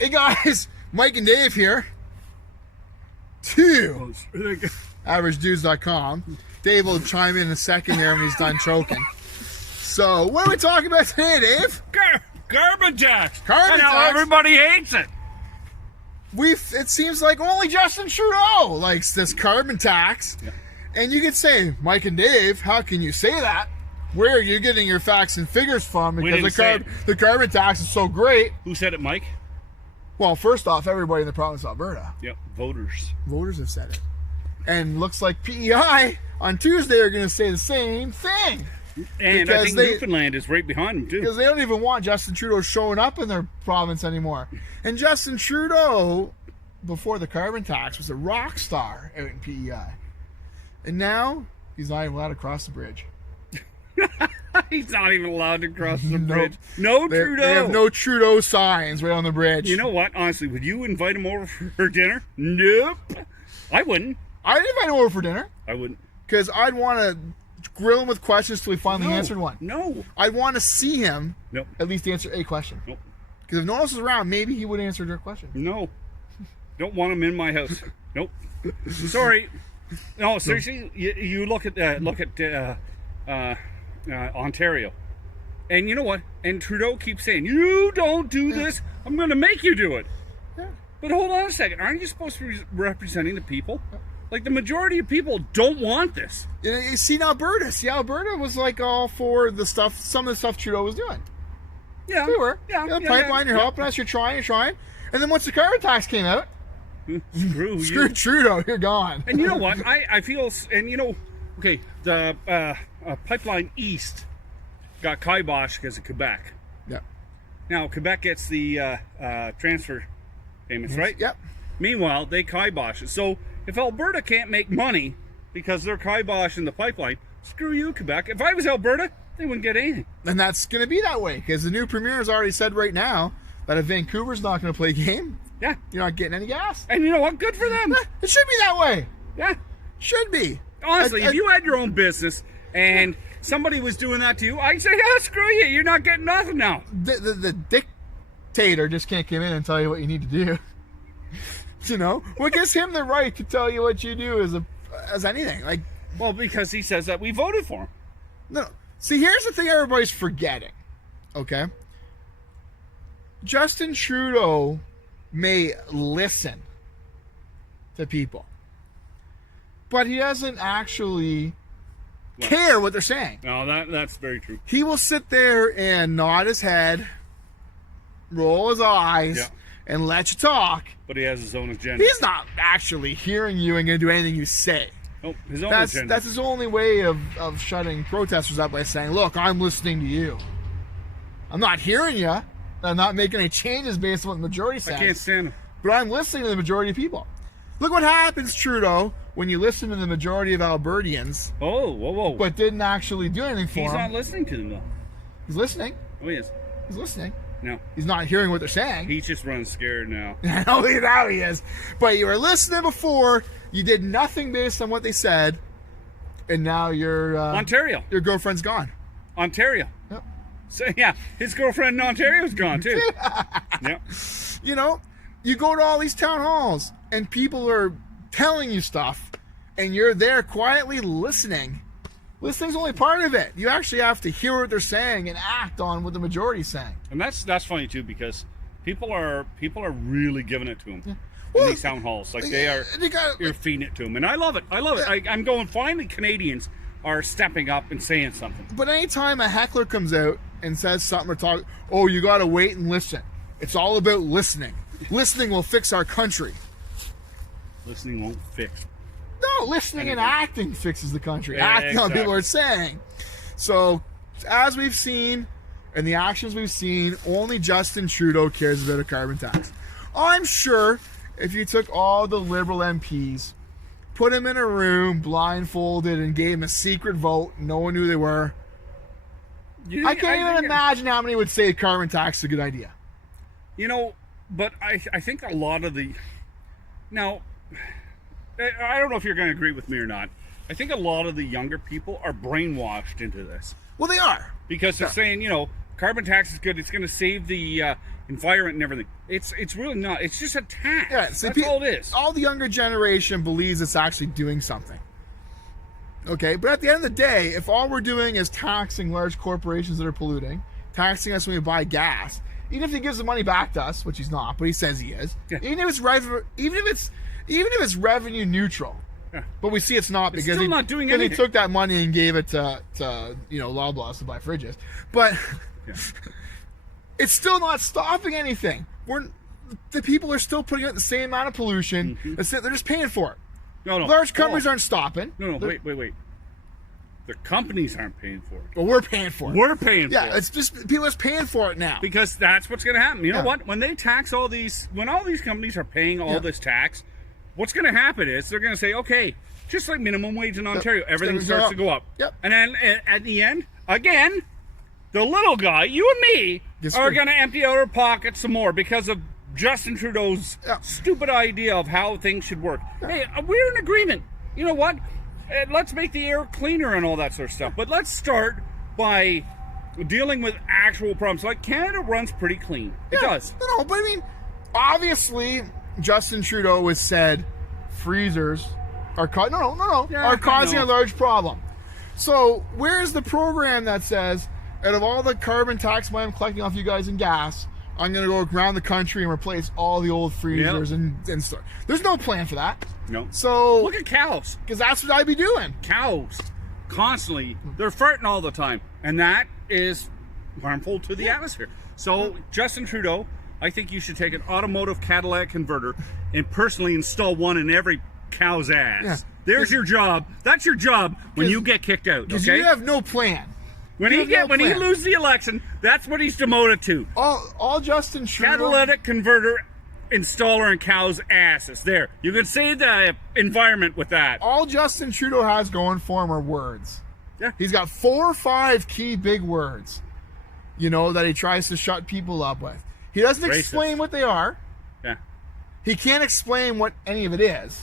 Hey guys, Mike and Dave here. AverageDudes.com. Dave will chime in a second here when he's done choking. So, what are we talking about today, Dave? Carbon tax. Carbon and how tax. everybody hates it. It seems like only Justin Trudeau likes this carbon tax. Yeah. And you could say, Mike and Dave, how can you say that? Where are you getting your facts and figures from? Because the carbon tax is so great. Who said it, Mike? Well, first off, everybody in the province of Alberta. Yep, voters. Voters have said it. And looks like PEI on Tuesday are going to say the same thing. And I think Newfoundland is right behind them, too. Because they don't even want Justin Trudeau showing up in their province anymore. And Justin Trudeau, before the carbon tax, was a rock star out in PEI. And now, he's not even allowed to cross the bridge. He's not even allowed to cross the Nope. bridge. No Trudeau. They have no Trudeau signs right on the bridge. You know what? Honestly, would you invite him over for dinner? Nope. I wouldn't. I'd invite him over for dinner. I wouldn't. Because I'd want to grill him with questions till he finally answered one. No. I'd want to see him Nope. at least answer a question. Nope. Because if no one else is around, maybe he would answer your question. No. Don't want him in my house. Nope. Sorry. No, seriously. You look at Ontario, and you know what? And Trudeau keeps saying, "You don't do this. I'm going to make you do it." Yeah. But hold on a second. Aren't you supposed to be representing the people? Like, the majority of people don't want this. You see Alberta. Alberta was like all for the stuff, some of the stuff Trudeau was doing. Yeah. We were. Yeah. The pipeline, you're helping us, you're trying. And then once the carbon tax came out, screw Trudeau, you're gone. And you know what? I feel, and you know, okay, the pipeline east got kiboshed because of Quebec. Yeah. Now, Quebec gets the transfer payments, right? Yep. Meanwhile, they kibosh it. So, if Alberta can't make money because they're kiboshing the pipeline, screw you, Quebec. If I was Alberta, they wouldn't get anything. And that's going to be that way because the new premier has already said right now that if Vancouver's not going to play a game, Yeah. you're not getting any gas. And you know what? Good for them. It should be that way. Yeah. Should be. Honestly, if you had your own business and somebody was doing that to you, I'd say, yeah, screw you. You're not getting nothing now. The dictator just can't come in and tell you what you need to do. You know? What gives him the right to tell you what you do as anything? Like, Well, because he says that we voted for him. no. See, here's the thing everybody's forgetting. Okay? Justin Trudeau may listen to people, but he doesn't actually care what they're saying. No, that's very true. He will sit there and nod his head, roll his eyes, Yeah. and let you talk. But he has his own agenda. He's not actually hearing you and going to do anything you say. Nope, his own That's agenda. his only way of shutting protesters up by saying, look, I'm listening to you. I'm not hearing you. I'm not making any changes based on what the majority says. I can't stand him. But I'm listening to the majority of people. Look what happens, Trudeau, when you listen to the majority of Albertians, Oh, whoa. but didn't actually do anything for He's them. not listening to them, though. He's listening. Oh, he is. He's listening. No. He's not hearing what they're saying. He's just running scared now. Only now he is. But you were listening before. You did nothing based on what they said, and now your girlfriend's gone. Ontario. Yep. So, yeah, his girlfriend in Ontario's gone, too. Yep. You know, you go to all these town halls, and people are telling you stuff, and you're there quietly listening. Listening's only part of it. You actually have to hear what they're saying and act on what the majority's saying. And that's funny, too, because people are really giving it to him. Yeah. In Well, these town halls. Like, you're feeding it to him. And I love it. I'm going, finally Canadians are stepping up and saying something. But anytime a heckler comes out and says something or talk, oh, you got to wait and listen. It's all about listening. Listening will fix our country. Listening won't fix. No, listening and acting fixes the country. Yeah, acting on exactly. people are saying. So, as we've seen, and the actions we've seen, only Justin Trudeau cares about a carbon tax. I'm sure if you took all the Liberal MPs, put them in a room, blindfolded, and gave them a secret vote, no one knew who they were, I can't even imagine how many would say a carbon tax is a good idea. You know, but I think a lot of the... Now, I don't know if you're going to agree with me or not. I think a lot of the younger people are brainwashed into this. Well, they are. Because they're saying, you know, carbon tax is good. It's going to save the environment and everything. It's really not. It's just a tax. Yeah, so that's all it is. All the younger generation believes it's actually doing something. Okay, but at the end of the day, if all we're doing is taxing large corporations that are polluting, taxing us when we buy gas, even if he gives the money back to us, which he's not, but he says he is, Yeah. even if it's revenue neutral, Yeah. but we see it's not It's because still not doing he anything. took that money and gave it to Loblaws to buy fridges, but Yeah. it's still not stopping anything. The people are still putting out the same amount of pollution. Mm-hmm. They're just paying for it. No. Large companies aren't stopping. No. Wait. The companies aren't paying for it. Well, we're paying for it. We're paying for it. Yeah, it's just people are paying for it now. Because that's what's going to happen. You know Yeah. what? When they tax all these companies are paying all Yeah. this tax, what's going to happen is they're going to say, okay, just like minimum wage in Ontario, everything It's gonna starts to go up. Yep. And then at the end, again, the little guy, you and me, Yes, are sir. going to empty out our pockets some more because of Justin Trudeau's Yeah. stupid idea of how things should work. Hey, we're in agreement. You know what? Let's make the air cleaner and all that sort of stuff. But let's start by dealing with actual problems. Like Canada runs pretty clean. It does. No, but I mean, obviously, Justin Trudeau has said freezers are Yeah, are I causing know. a large problem. So where's the program that says, out of all the carbon tax money I'm collecting off you guys in gas, I'm going to go around the country and replace all the old freezers and stuff. There's no plan for that. No. So, Look at cows. because that's what I'd be doing. Cows constantly, they're farting all the time. And that is harmful to the atmosphere. So, Justin Trudeau, I think you should take an automotive catalytic converter and personally install one in every cow's ass. Yeah. There's your job. That's your job when you get kicked out, Because okay? you have no plan. When you he have get no when he plan. loses the election, that's what he's demoted to. All Justin Trudeau... Catalytic converter installer in cows' asses. There. You can save the environment with that. All Justin Trudeau has going for him are words. Yeah. He's got 4 or 5 key big words, that he tries to shut people up with. He doesn't Racist. explain what they are. Yeah. He can't explain what any of it is.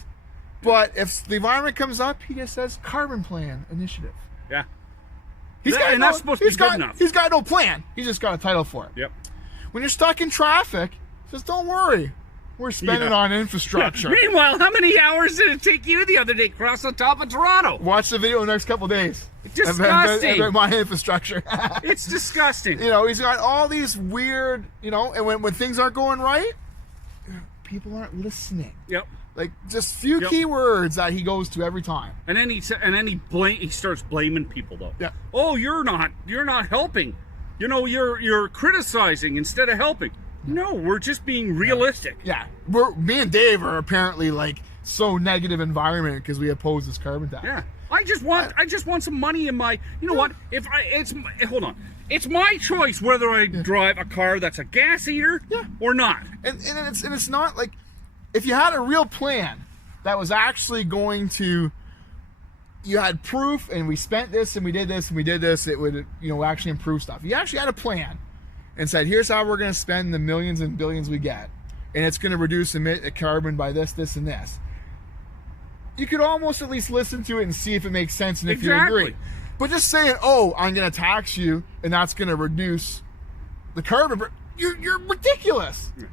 But if the environment comes up, he just says carbon plan initiative. Yeah. He's And no, that's supposed to be he's good got- enough. He's got no plan. He's just got a title for it. Yep. When you're stuck in traffic, he says, don't worry. We're spending Yeah. on infrastructure. Meanwhile, how many hours did it take you the other day across the top of Toronto? Watch the video in the next couple of days. Disgusting. About my infrastructure. It's disgusting. He's got all these weird, and when things aren't going right, people aren't listening. Yep. Like just few Yep. keywords that he goes to every time. And then he starts blaming people though. Yeah. Oh, you're not helping. You're criticizing instead of helping. No, we're just being realistic. Yeah, me and Dave are apparently like so negative environment because we oppose this carbon tax. Yeah. I just want some money in my. You know what? Hold on. It's my choice whether I drive a car that's a gas eater or not. And it's not like if you had a real plan that was actually going to. You had proof, and we spent this, and we did this, and we did this. It would, actually improve stuff. You actually had a plan, and said, "Here's how we're going to spend the millions and billions we get, and it's going to reduce carbon by this, this, and this." You could almost at least listen to it and see if it makes sense and if you agree. But just saying, "Oh, I'm going to tax you, and that's going to reduce the carbon," you're ridiculous. You're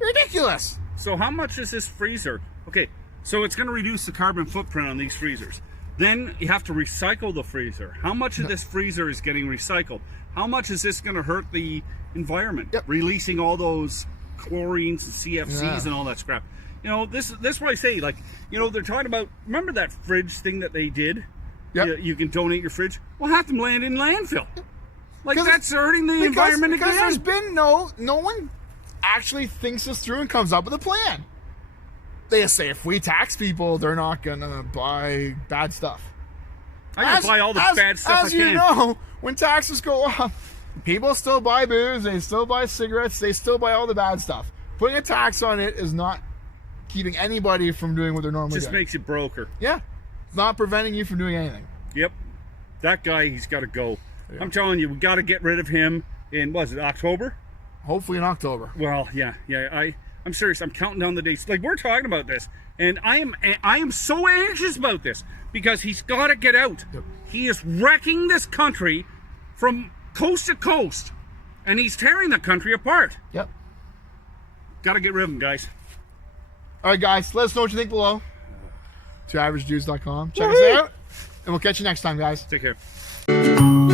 ridiculous. So how much is this freezer? Okay, so it's going to reduce the carbon footprint on these freezers. Then you have to recycle the freezer. How much of this freezer is getting recycled? How much is this going to hurt the environment? Yep. Releasing all those chlorines and CFCs and all that scrap. This is what I say. Like, they're talking about. Remember that fridge thing that they did? Yep. You can donate your fridge. Well, have them land in landfill. Like Because- that's hurting the environment because again. there's been no one actually thinks this through and comes up with a plan. They just say if we tax people, they're not gonna buy bad stuff. I gotta buy all the bad stuff I As can. you know, when taxes go up, people still buy booze, they still buy cigarettes, they still buy all the bad stuff. Putting a tax on it is not keeping anybody from doing what they're normally Just doing. makes you broker. Yeah, it's not preventing you from doing anything. Yep. That guy, he's got to go. Yeah. I'm telling you, we got to get rid of him in, was it October? Hopefully in October. Well, yeah. I'm serious. I'm counting down the days. Like, we're talking about this, and I am so anxious about this because he's got to get out. Yep. He is wrecking this country from coast to coast. And he's tearing the country apart. Yep. Got to get rid of him, guys. All right, guys. Let us know what you think below. To averagedudes.com. Check us out. And we'll catch you next time, guys. Take care.